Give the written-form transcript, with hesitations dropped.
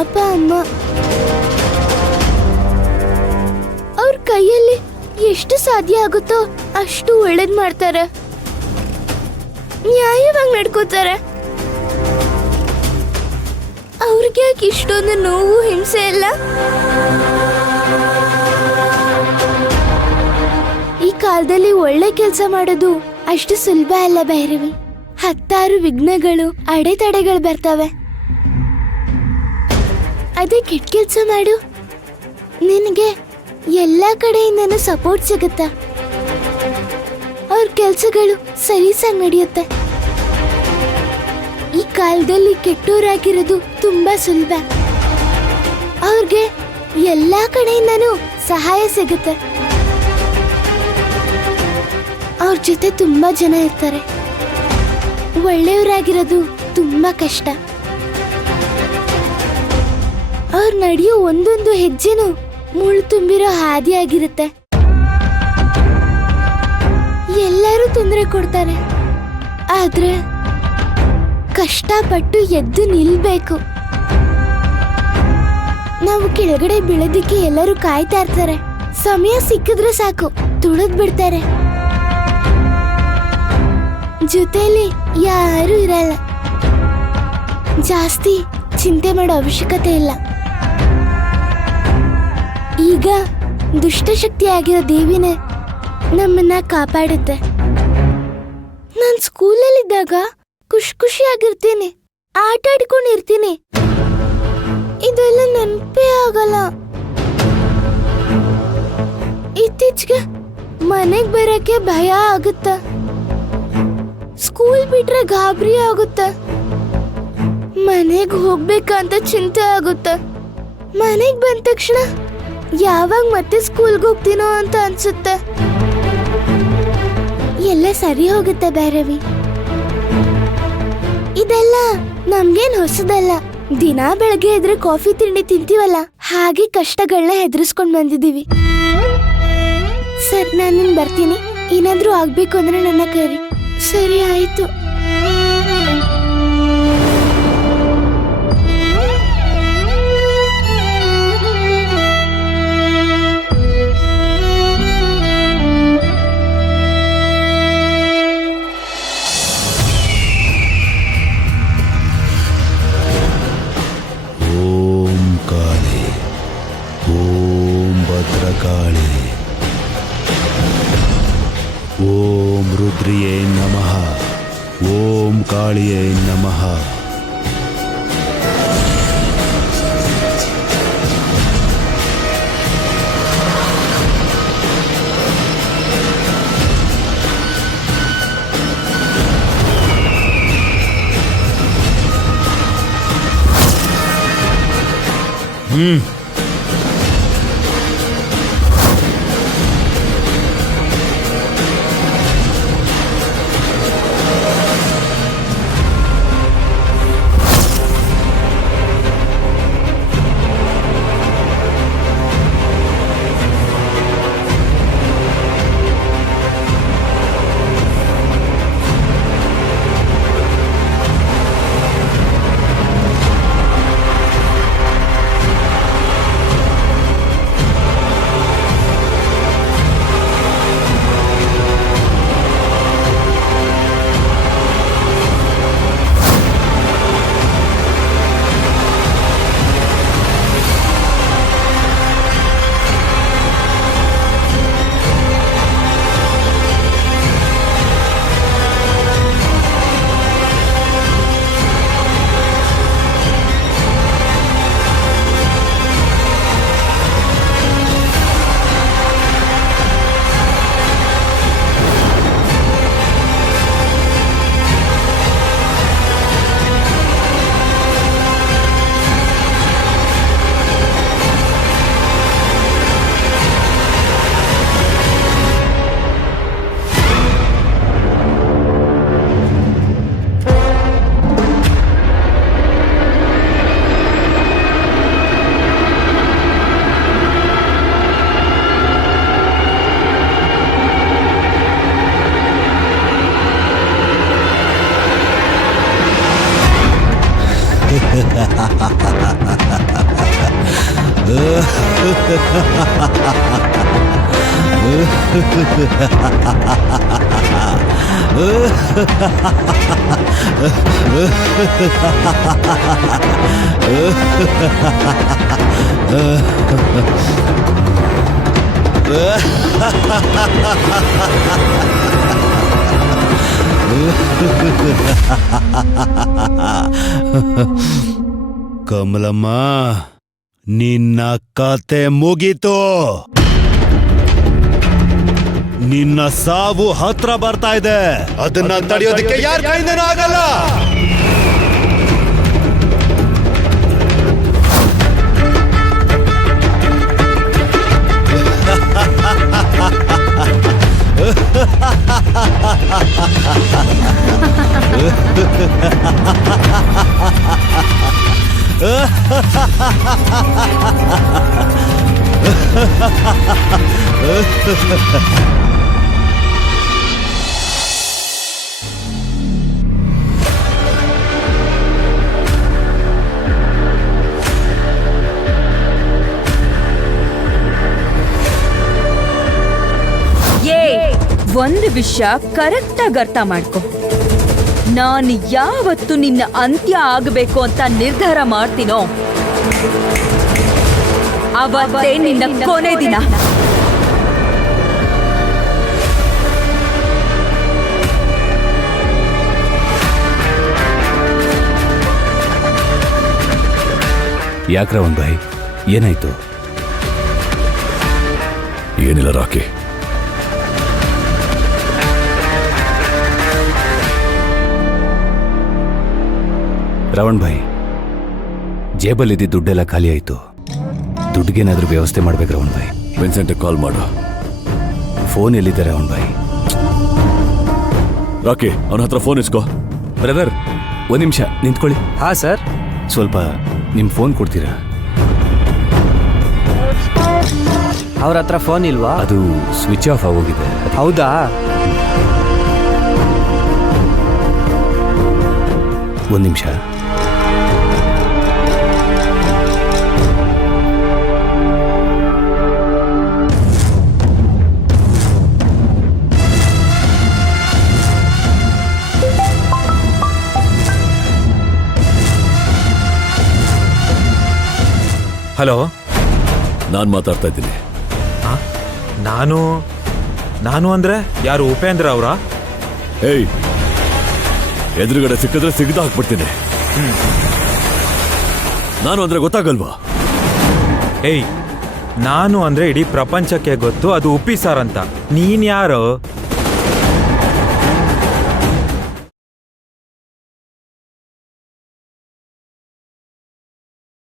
ಪಾಪ ಅಮ್ಮ. ಅವ್ರ ಕೈಯಲ್ಲಿ ಎಷ್ಟು ಸಾಧ್ಯ ಆಗುತ್ತೋ ಅಷ್ಟು ಒಳ್ಳೇದ್ ಮಾಡ್ತಾರೆ, ನ್ಯಾಯವಾಗಿ ನಡ್ಕೋತಾರೆ. ಅವ್ರಿಗೆ ಯಾಕೆ ಇಷ್ಟೊಂದು ನೋವು ಹಿಂಸೆ ಎಲ್ಲ? ಈ ಕಾಲದಲ್ಲಿ ಒಳ್ಳೆ ಕೆಲಸ ಮಾಡೋದು ಅಷ್ಟು ಸುಲಭ ಅಲ್ಲ ಭೈರವಿ. 10 ವಿಘ್ನಗಳು, ಅಡೆತಡೆಗಳು ಬರ್ತವೆ. ಅದೇ ಕೆಟ್ಟ ಕೆಲಸ ಮಾಡು, ನಿನಗೆ ಎಲ್ಲ ಕಡೆಯಿಂದನೂ ಸಪೋರ್ಟ್ ಸಿಗುತ್ತೆ. ಅವ್ರ ಕೆಲ್ಸಗಳು ಸಲೀಸಾಗಿ ನಡೆಯುತ್ತೆ. ಈ ಕಾಲದಲ್ಲಿ ಕೆಟ್ಟೋರಾಗಿರೋದು ತುಂಬಾ ಸುಲಭ. ಅವ್ರಿಗೆ ಎಲ್ಲ ಕಡೆಯಿಂದನೂ ಸಹಾಯ ಸಿಗುತ್ತೆ. ಅವ್ರ ಜೊತೆ ತುಂಬಾ ಜನ ಇರ್ತಾರೆ. ಒಳ್ಳೆಯವರಾಗಿರೋದು ತುಂಬಾ ಕಷ್ಟ. ಅವ್ರು ನಡೆಯೋ ಒಂದೊಂದು ಹೆಜ್ಜೆನೂ ಮುಳ್ಳು ತುಂಬಿರೋ ಹಾದಿಯಾಗಿರುತ್ತೆ. ಎಲ್ಲರೂ ತೊಂದರೆ ಕೊಡ್ತಾರೆ, ಆದ್ರೆ ಕಷ್ಟಪಟ್ಟು ಎದ್ದು ನಿಲ್ಬೇಕು. ನಾವು ಕೆಳಗಡೆ ಬೀಳೋದಿಕ್ಕೆ ಎಲ್ಲರೂ ಕಾಯ್ತಾ ಇರ್ತಾರೆ. ಸಮಯ ಸಿಕ್ಕಿದ್ರೆ ಸಾಕು ತುಳಿದ್ ಬಿಡ್ತಾರೆ. ಜೊತೆಲಿ ಯಾರು ಇರಲ್ಲ. ಜಾಸ್ತಿ ಚಿಂತೆ ಮಾಡೋ ಅವಶ್ಯಕತೆ ಇಲ್ಲ. ಈಗ ದುಷ್ಟಶಕ್ತಿ ಆಗಿರೋ ದೇವಿನೇ ನಮ್ಮನ್ನ ಕಾಪಾಡುತ್ತೆ. ನಾನ್ ಸ್ಕೂಲಲ್ಲಿದ್ದಾಗ ಖುಷಿಯಾಗಿರ್ತೀನಿ, ಆಟ ಆಡ್ಕೊಂಡಿರ್ತೀನಿ. ಇದೆಲ್ಲ ನೆನಪೇ ಆಗಲ್ಲ. ಇತ್ತೀಚೆಗೆ ಮನೆಗ್ ಬರಕ್ಕೆ ಭಯ ಆಗುತ್ತೆ. ಸ್ಕೂಲ್ ಬಿಟ್ರೆ ಗಾಬರಿ ಆಗುತ್ತೆ. ಮನೆಗ್ ಹೋಗ್ಬೇಕಂತ ಚಿಂತೆ ಆಗುತ್ತೆ. ಮನೆಗ್ ಬಂದ ತಕ್ಷಣ ಯಾವಾಗ ಮತ್ತೆ ಸ್ಕೂಲ್ಗೆ ಹೋಗ್ತೀನೋ ಅಂತ ಅನ್ಸುತ್ತೆ. ಎಲ್ಲ ಸರಿ ಹೋಗುತ್ತೆ ಭೈರವಿ. ಇದೆಲ್ಲ ನಮ್ಗೇನ್ ಹೊಸದಲ್ಲ. ದಿನಾ ಬೆಳಗ್ಗೆ ಎದ್ರೆ ಕಾಫಿ ತಿಂಡಿ ತಿಂತೀವಲ್ಲ, ಹಾಗೆ ಕಷ್ಟಗಳನ್ನ ಹೆದರ್ಸ್ಕೊಂಡ್ ಬಂದಿದೀವಿ. ಸರ್, ನಾನು ಬರ್ತೀನಿ. ಏನಾದ್ರೂ ಆಗ್ಬೇಕು ಅಂದ್ರೆ ನನ್ನ ಕರಿ. ಸರಿ, ಆಯ್ತು. ಓಂ ಕಾಳಿ, ಓಂ ಭದ್ರಕಾಳಿ, ಓಂ ರುದ್ರಿಯೇ ನಮಃ, ಓಂ ಕಾಳಿಯೇ ನಮಃ. ಕಮಲಮ್ಮ, ನಿನ್ನ ಕತೆ ಮುಗೀತು. ನಿನ್ನ ಸಾವು ಹತ್ರ ಬರ್ತಾ ಇದೆ. ಅದನ್ನ ತಡೆಯೋದಕ್ಕೆ ಯಾರ ಕೈಯಿಂದನೂ ಆಗಲ್ಲ. ಒಂದು ವಿಷಯ ಕರೆಕ್ಟಾಗಿ ಅರ್ಥ ಮಾಡ್ಕೊ. ನಾನು ಯಾವತ್ತು ನಿನ್ನ ಅಂತ್ಯ ಆಗಬೇಕು ಅಂತ ನಿರ್ಧಾರ ಮಾಡ್ತೀನೋ ಅವತ್ತೇ ನಿನ್ನ ಕೊನೆ ದಿನ. ಯಾಕ್ರ ಒಂದ್ ಬಾಯ್, ಏನಾಯ್ತು? ಏನಿಲ್ಲ ರಾಕಿ, ರಾವಣ್ ಭಾಯ್, ಜೇಬಲ್ಲಿದ್ದ ದುಡ್ಡೆಲ್ಲ ಖಾಲಿ ಆಯ್ತು. ದುಡ್ಡಿಗೇನಾದ್ರೂ ವ್ಯವಸ್ಥೆ ಮಾಡ್ಬೇಕು ರಾವಣ್ ಭಾಯ್. ವಿನ್ಸೆಂಟ್ ಕಾಲ್ ಮಾಡು. ಫೋನ್ ಎಲ್ಲಿದೆ ರಾವಣ್ ಭಾಯ್? ರಾಕಿ, ಅವನ ಹತ್ರ ಫೋನ್ ಇಸ್ಕೋ. ಬ್ರದರ್, ಒಂದ್ ನಿಮಿಷ ನಿಂತ್ಕೊಳ್ಳಿ. ಹಾ ಸರ್. ಸ್ವಲ್ಪ ನಿಮ್ ಫೋನ್ ಕೊಡ್ತೀರಾ? ಅವ್ರ ಹತ್ರ ಫೋನ್ ಇಲ್ವಾ? ಅದು ಸ್ವಿಚ್ ಆಫ್ ಆಗೋಗಿದೆ. ಹೌದಾ? ಒಂದ್ ನಿಮಿಷ. ಹಲೋ, ನಾನ್ ಮಾತಾಡ್ತಾ ಇದ್ದೀನಿ. ನಾನು ಅಂದ್ರೆ ಯಾರು? ಉಪೇಂದ್ರ ಅವರ? ಏಯ್, ಎದುರುಗಡೆ ಸಿಕ್ಕಿದ್ರೆ ಸಿಗದ ಹಾಕ್ಬಿಡ್ತೀನಿ. ನಾನು ಅಂದ್ರೆ ಗೊತ್ತಾಗಲ್ವಾ? ಏಯ್, ನಾನು ಅಂದ್ರೆ ಇಡೀ ಪ್ರಪಂಚಕ್ಕೆ ಗೊತ್ತು, ಅದು ಉಪ್ಪಿ ಸಾರ್ ಅಂತ. ನೀನ್ ಯಾರು?